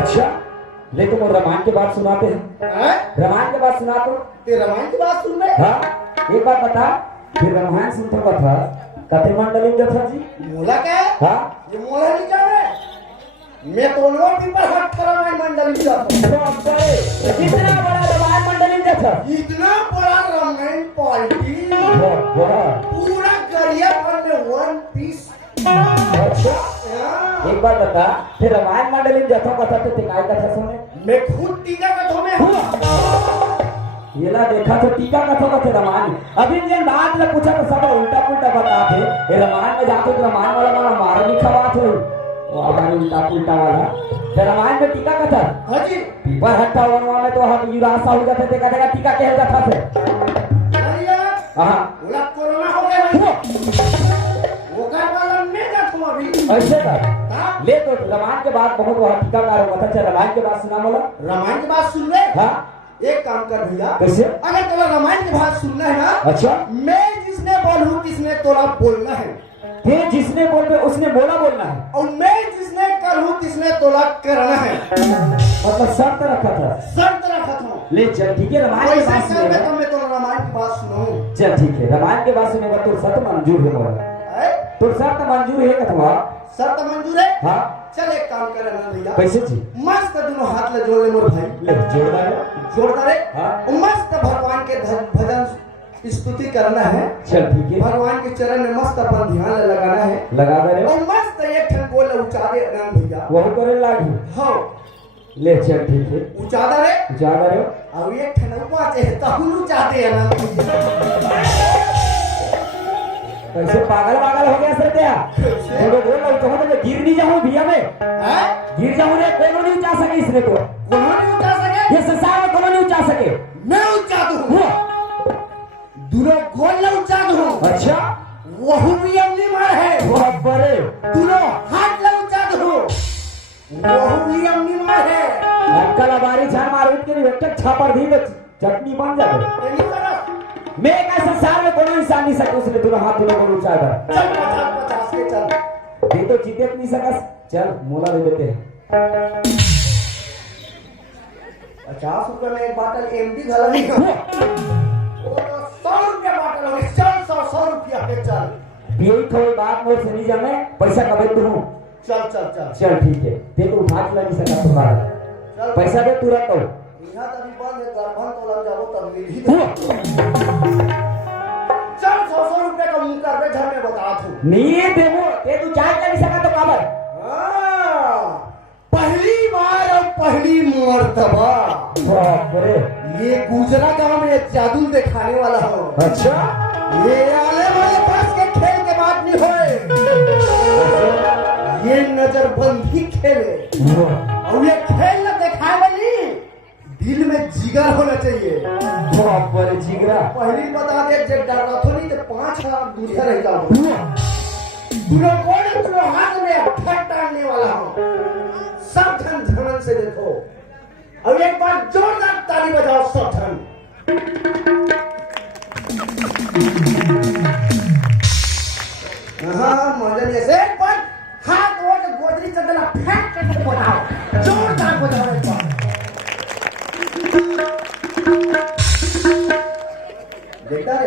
अच्छा ले तुम रामायण के बात सुनाते हैं। रामायण के बात सुना तो ते रामायण की बात सुन रहे? हाँ एक बात बता फिर रामायण सुनते कथा कथे मंडली जथा जी मोला क्या? हाँ ये मोला नहीं जान रहे? मैं तो नो पीपर हट रामायण मंडली जाता हूँ। कितना बड़ा रामायण मंडली जथा इतना बड़ा रामायण पार्टी पूरा गरिया भर में वन पीस। अच्छा एक बात बता फिर रामायण मंडली जथा कथा तो काय कथा सुने मैं खुद टीका कथों में ये ला देखा तो टीका कथों का रामायण अभी जिन बात ले पूछा तो सब उल्टा पुल्टा बताते ये रामायण में जाते तो रामायण वाला मारा मारा लिखा बात हो वो हमारी उल्टा पुल्टा वाला फिर रामायण में टीका कथा हाँ जी पीपर हट्टा हुआ में तो हम युरासा हो जाते थे कहते टीका कह जाता थे हाँ बोला कोरोना हो गया वो घर वाला मैं जाता हूँ अभी ऐसे कर ले तो रामायण के बाद बहुत वहाँ टीकाकार होगा था रामायण के बाद सुना बोला रामायण की बात सुन रहे? हाँ एक काम कर भैया कैसे अगर तोला रामायण की बात सुनना है ना अच्छा मैं जिसने बोलूं किसने तोला बोलना है फिर जिसने बोल पे उसने बोलना है और मैं जिसने करूं किसने तोला करना है मतलब शर्त रखा था शर्त रखा था। ले चल ठीक है रामायण की बात सुनेगा तो मैं तोला रामायण की बात सुनाऊं। चल ठीक है रामायण के बात सुनेगा तो शर्त मंजूर है मोरा तो शर्त मंजूर है कथवा शर्त मंजूर है हाँ चल एक काम कर ना भैया कैसे जी मस्त दोनों हाथ ले जोड़ ले मोर भाई ले जोड़दा है जोड़दा रे हाँ मस्त भगवान के भजन स्तुति करना है। चल ठीक है भगवान के चरण में मस्त अपन ध्यान लगाना है लगा दे और मस्त एक ठन बोल उचारे राम भैया वही करे लागी हाँ ले चल ठीक है उचादा रे ज्यादा रे अब एक ठन उपाचे तहुलू चाहते हैं ना कैसे पागल पागल हो गया सर क्या बोलो बोल तो मैं गिर नहीं जाऊं भैया मैं गिर जाऊं रे कोई नहीं उठा सके इसने को कौन नहीं उठा सके ये संसार में कोई नहीं उठा सके मैं उठा दूं दोनों गोल उठा दूं अच्छा वही नियम निमार है बहुत बड़े दोनों हाथ ले उठा दूं वही नियम निमार है अंकल हमारी छान मार उठ के एक छापर दी तो चटनी बन जाए मैं एक संसार में कोई इंसान नहीं सके उसने दोनों हाथ दोनों को ऊंचा कर चल 50 के चल ये तो जीते नहीं सका चल मोला दे देते हैं 50 रुपए में एक बोतल एमडी घला नहीं वो तो 100 रुपया बोतल हो चल 100 रुपया के चल यही कोई बात मोर से नहीं जाने पैसा कब तू हूं चल चल चल चल ठीक है ते तो उठा के नहीं सका तुम्हारा पैसा दे तुरंत तो यहाँ तभी बंद है गर्भन तो लग जाओ तब मिल ही चल 100 रुपए का मुंह कर बैठा मैं बता दूं नहीं देवो ते तू चाय नहीं सका तो काबर पहली बार और पहली मर्तबा बाप रे ये गुजरा गांव में एक जादू दिखाने वाला हो अच्छा ये आने वाले पास के खेल के बाद नहीं होए ये नजरबंदी खेले और ये खेल न दिखाए वाली दिल में जिगर होना चाहिए बाप रे जिगरा पहली बता दे जब डरना तो नहीं तो 5 हाथ दूर रह जाओ दोनों हाथ में फट डालने वाला हो सब धन धमन से देखो और एक बार जोरदार ताली बजाओ सब धन हाँ मजा जैसे एक बार हाथ वो जो गोदरी चढ़ना फेंक के बजाओ जोरदार बजाओ एक बार देखता है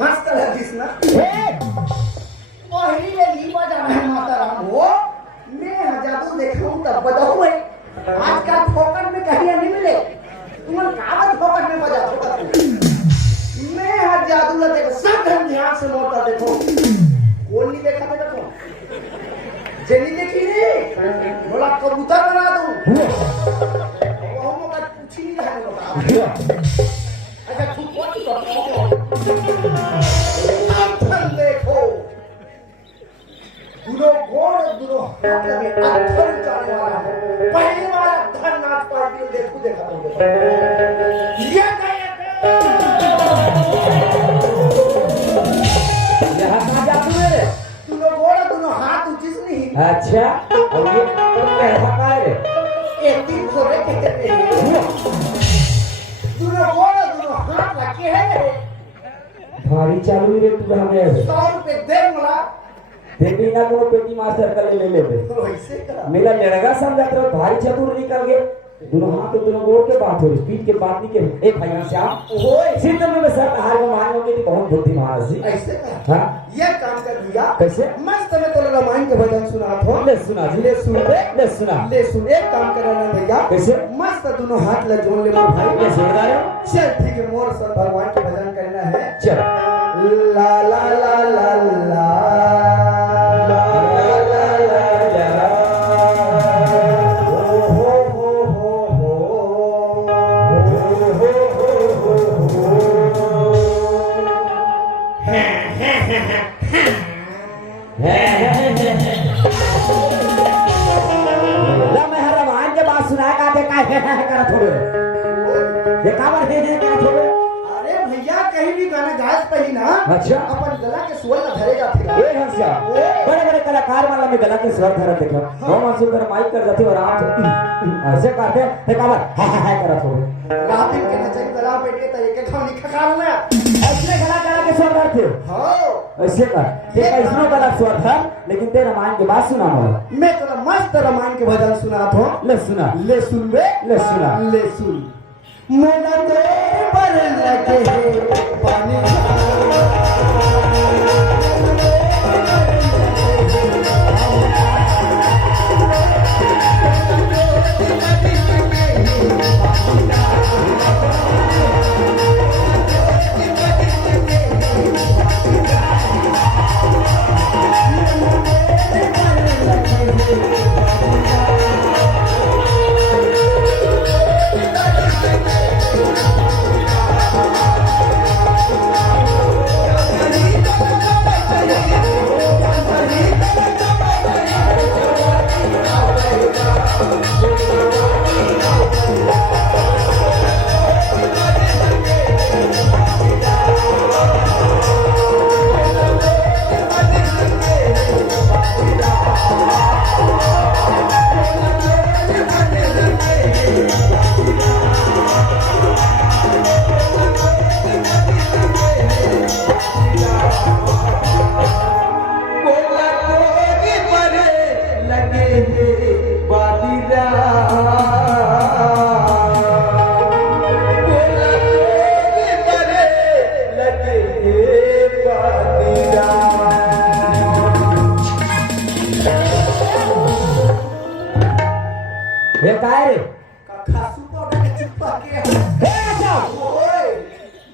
मस्त लगिस ना पहली ये ली बजा है माता राम हो मैं जादू देखूं तब बताऊं मैं आजकल फोकट में कहीं नहीं मिले तुम कागज फोकट में बजा मैं जादू ला देखो सब ध्यान से नोट कर देखो कौन नहीं देखा था देखो जेनी देखी नहीं बोला कबूतर बना दूं वो हम का पूछ ही नहीं रहा अच्छा तू कौन कर देखो दोनों घोड़ दोनों हाथ में अत्थर जाने वाला है पहली बार धन नाच पार्टी देखो देखा तो ये यहाँ कहाँ जादू है रे दोनों घोड़ दोनों हाथ उचित नहीं अच्छा और ये कैसा का है रे एक दिन घोड़े कहते हैं दोनों घोड़ दोनों हाथ रखे हैं भारी चालू रे तू हमें 100 रुपए दे मला फिर भी ना को पेटी मास्टर का ले लेते वैसे का मेरा लड़का समझा तो भारी चतुर निकल गए दोनों हाथ तो दोनों गोड़ के बात हो रही स्पीड के बात नहीं के एक भाई श्याम ओए सिर्फ में सर हार को मान लोगे तो बहुत बुद्धिमान है ऐसे का हां ये काम कर दिया कैसे मस्त मैं तो रामायण के भजन सुना था ले सुना जी ले सुन रे ले सुना ले सुन एक काम करना भैया कैसे मस्त दोनों हाथ ले जोड़ ले मोर भाई ये जोरदार है चल ठीक है मोर सब भगवान के भजन करना है चल ला ला ला ला ला अरे भैया कहीं भी गाना गायस पहली ना अच्छा अपन गला के स्वर ना धरे जाते ए हंसिया बड़े बड़े कलाकार वाला में गला के स्वर धरा देखो वो मासूम कर माइक कर जाते और आराम से ऐसे करते हैं काबर हाय करा थोड़े रात के नचई गला बैठे तरीके खानी खा में ऐसे गला के स्वर धरते हां ऐसे कर ते कैसनो गला स्वर धर लेकिन ते रामायण के बात सुना मोला मैं तो मस्त रामायण के भजन सुना था ले सुना ले सुन बे ले सुना ले सुन मोला तेरे पर लगे पानी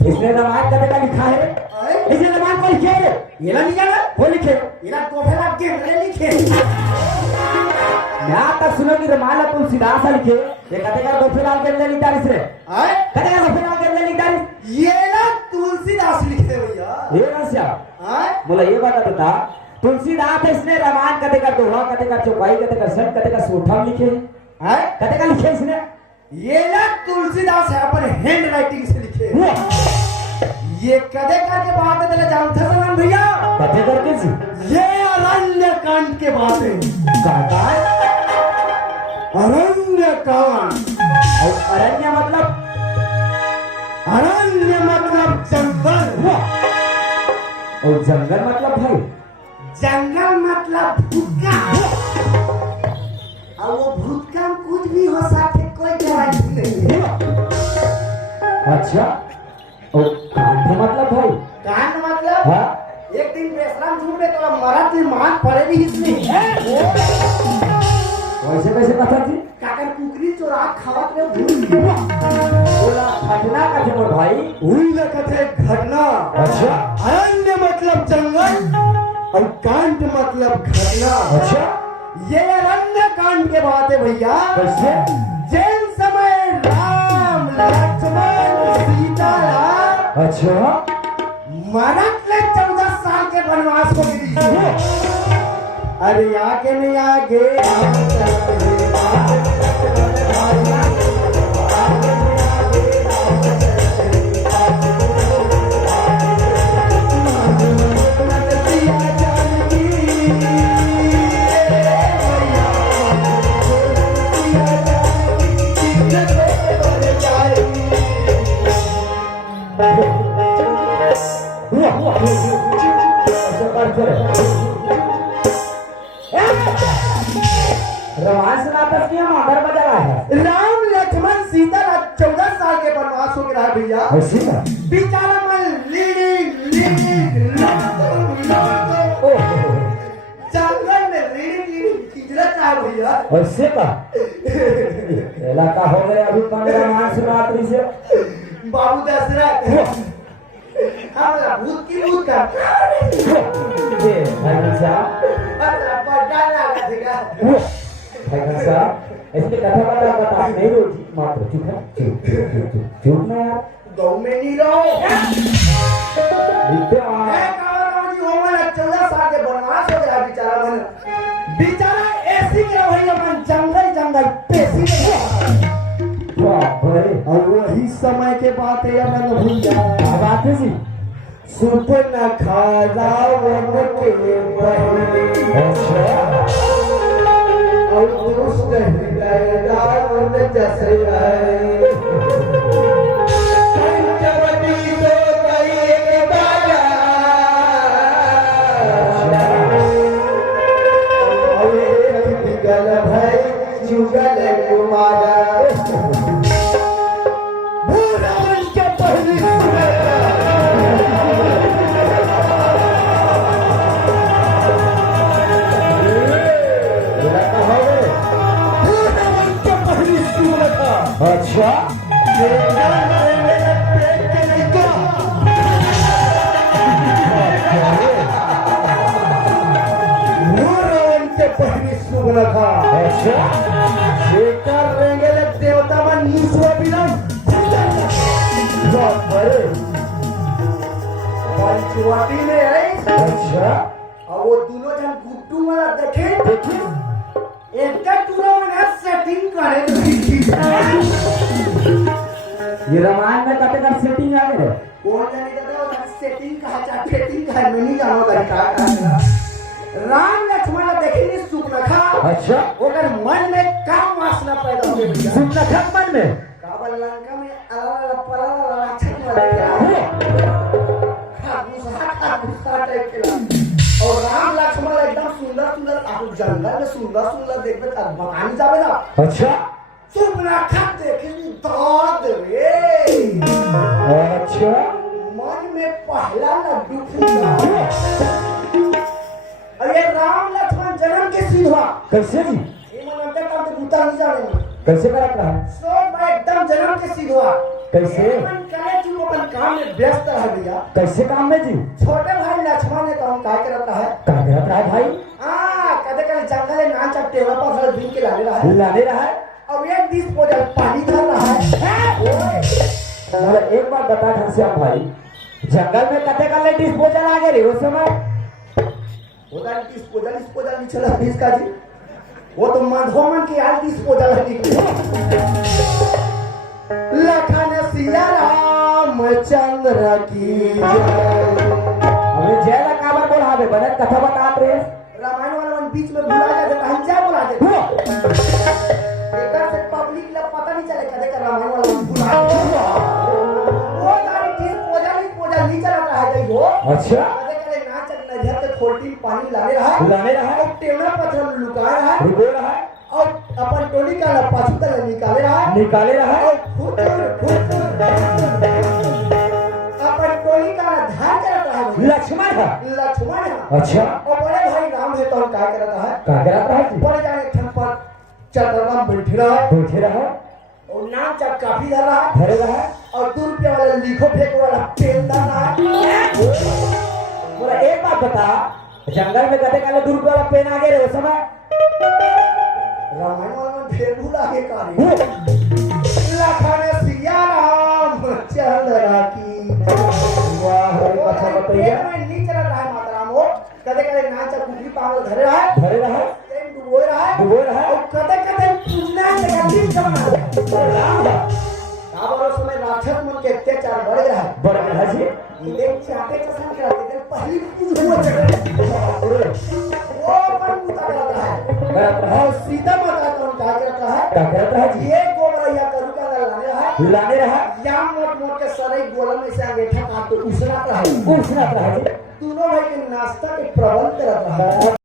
इसने रामायण कभी का लिखा है इसने रामायण को लिखे है ये ना नहीं जाना वो लिखे ये ना तो फिर आपके रे लिखे मैं तक सुनो कि रामायण तुलसीदास लिखे ये कहते का गोपीलाल के अंदर लिखा रे आए कहते का गोपीलाल के अंदर लिखा ये ना तुलसीदास लिखे भैया ये ना क्या आए बोला ये बात बता तुलसीदास इसने रामायण कहते का दोहा कहते का चौपाई कहते का संत कहते का सोठम लिखे आए कहते का लिखे इसने ये ना तुलसीदास है अपन हैंड राइटिंग से लिखे ये कदे करके बात है जानते समान भैया कहते करके जी ये अरण्य कांड के बात है अरण्य कांड और अरण्य मतलब जंगल और जंगल मतलब भाई जंगल मतलब भूतका और वो भूतका कुछ भी हो सकते कोई गारंटी नहीं है अच्छा और कांड मतलब भाई कांड मतलब हाँ एक दिन बेशरम झूठ में तो मरद में मान पड़े भी इसमें वैसे कैसे पता थी काकर कुकरी चोरा खावत में भूल गया बोला घटना का थे मोर भाई हुई कथे घटना अच्छा अरण्य मतलब जंगल और कांड मतलब घटना अच्छा ये अरण्य कांड के बात है भैया कैसे जैन समय राम लक्ष्मण सीता अच्छा मरत ले 14 साल के वनवास को गिरी अरे आगे नहीं आगे रामायण सुनाता कि हम आधार बजा है राम लक्ष्मण सीता 14 साल के वनवास हो गया है भैया। ऐसी का बेचारा मन जंगल में रीढ़ी खिजरत है भैया। ऐसे का इलाका हो गया अभी कौन रामायण सुनाती से बाबू दशरथ हमारा भूत की भूत का ये भाई साहब अरे बड़ा लगा देगा भाई साहब इसमें कथा बता नहीं रोजी मात्र चुप है चुप ना यार गाँव में नहीं रहो विद्या है कावड़ जी हो मन 14 साल के वनवास हो गया बेचारा ऐसी क्या भैया मन जंगल जंगल पेशी वाह भाई और वही समय के बात है मैं भैया बात है जी सुप न खादा वन के बहने अच्छा और दुष्ट हृदय दावन जैसे है पंचवटी तो गई के बाजा और एक दिगल भय जुगल कुमारा भूरावन के पहली अच्छा पहली सुबह था अच्छा शेखर रेंगेले देवता मन नीसो बिलन पंचवटी में है अच्छा और वो दोनों जन गुड्डू वाला देखे एक का टूरा में सेटिंग करे ये रामायण में कते का सेटिंग आ गए कौन जाने कहता है सेटिंग कहा जा सेटिंग कहा मैं नहीं जानो तरीका राम लक्ष्मण देखी सुख रखा अच्छा ओकर मन में काम वासना पैदा हो गई सुन रखा मन में काबल लंका में अलग पला छत वाला गुस्सा टाइप के और राम लक्ष्मण एकदम सुंदर सुंदर आप जंगल में सुंदर सुंदर देखबे त भगवान जावे ना अच्छा सुन रखा देखे दर्द रे अच्छा मन में पहला लड्डू फूटा अरे राम लक्ष्मण जन्म के सिद्ध हुआ कैसे जी ये मन अंतर काम तो भूता नहीं जाने कैसे करत रहा सो मैं एकदम जन्म के सिद्ध हुआ कैसे मन करे कि वो अपन काम में व्यस्त रह गया कैसे काम में जी छोटे भाई लक्ष्मण ने काम काय करता है का करत रहा भाई कदे कदे जंगल में नाच चपटे वहां पर हर दिन के लाने रहा है लाने रहा है अब एक दिस पोजल पानी धर रहा है अरे एक बात बता घनश्याम भाई जंगल में कते का ले डिस्पोजल आ गए रे उस समय होता है डिस्पोजल नहीं चला इसका जी वो तो माधवमन की हाल डिस्पोजल है लखन सिया रामचंद्र की अबे जय ला काबर बोलावे बनत कथा बतात रे रामायण वाला मन बीच में भुला जाते हम क्या बोला दे एकर से पब्लिक ला पता नहीं चले कदे का रामायण वाला मन भुला वो दारी डिस्पोजल नहीं चला रहा है वो अच्छा नजर के खोटी पानी लाने रहा है टेवड़ा पत्थर में लुका रहा है रुको रहा है और अपन टोली का पाछू तक निकाले रहा है है खुद अपन टोली का ध्यान करता है लक्ष्मण है लक्ष्मण अच्छा और बड़े भाई राम है तो क्या करता है का करत रहा जी बड़े जाने ठन पर चतुर्राम बैठे रहा और नाम चक काफी धर रहा है धरे रहा और 2 रुपया वाला लिखो फेंक वाला पेन धर रहा है बोला एक बात बता जंगल में कते काले दूर वाला पेन आ गए रे उस समय रामायण वाला में फेर भूला के कार्य लखन सिया रामचंद्र की वाह रे कथा बताइए में नहीं चला रहा है माता राम वो कदे कदे नाच कुकरी पागल धरे रहा है टाइम डुबोए रहा है और कदे कदे पूजना है जगह करना अब और समय राक्षस मन के अत्याचार बढ़ रहा है बड़ा है जी ये चाहते चसन कराते थे पहली पूछ हुआ वो अपन उतार रहा है और सीधा माता का उनका करता है ये गोबरैया करू का लाने रहा या मोट के सरे गोला में से अंगेठा काट के उसना रहा है जी दोनों भाई के नाश्ता के प्रबंध करता है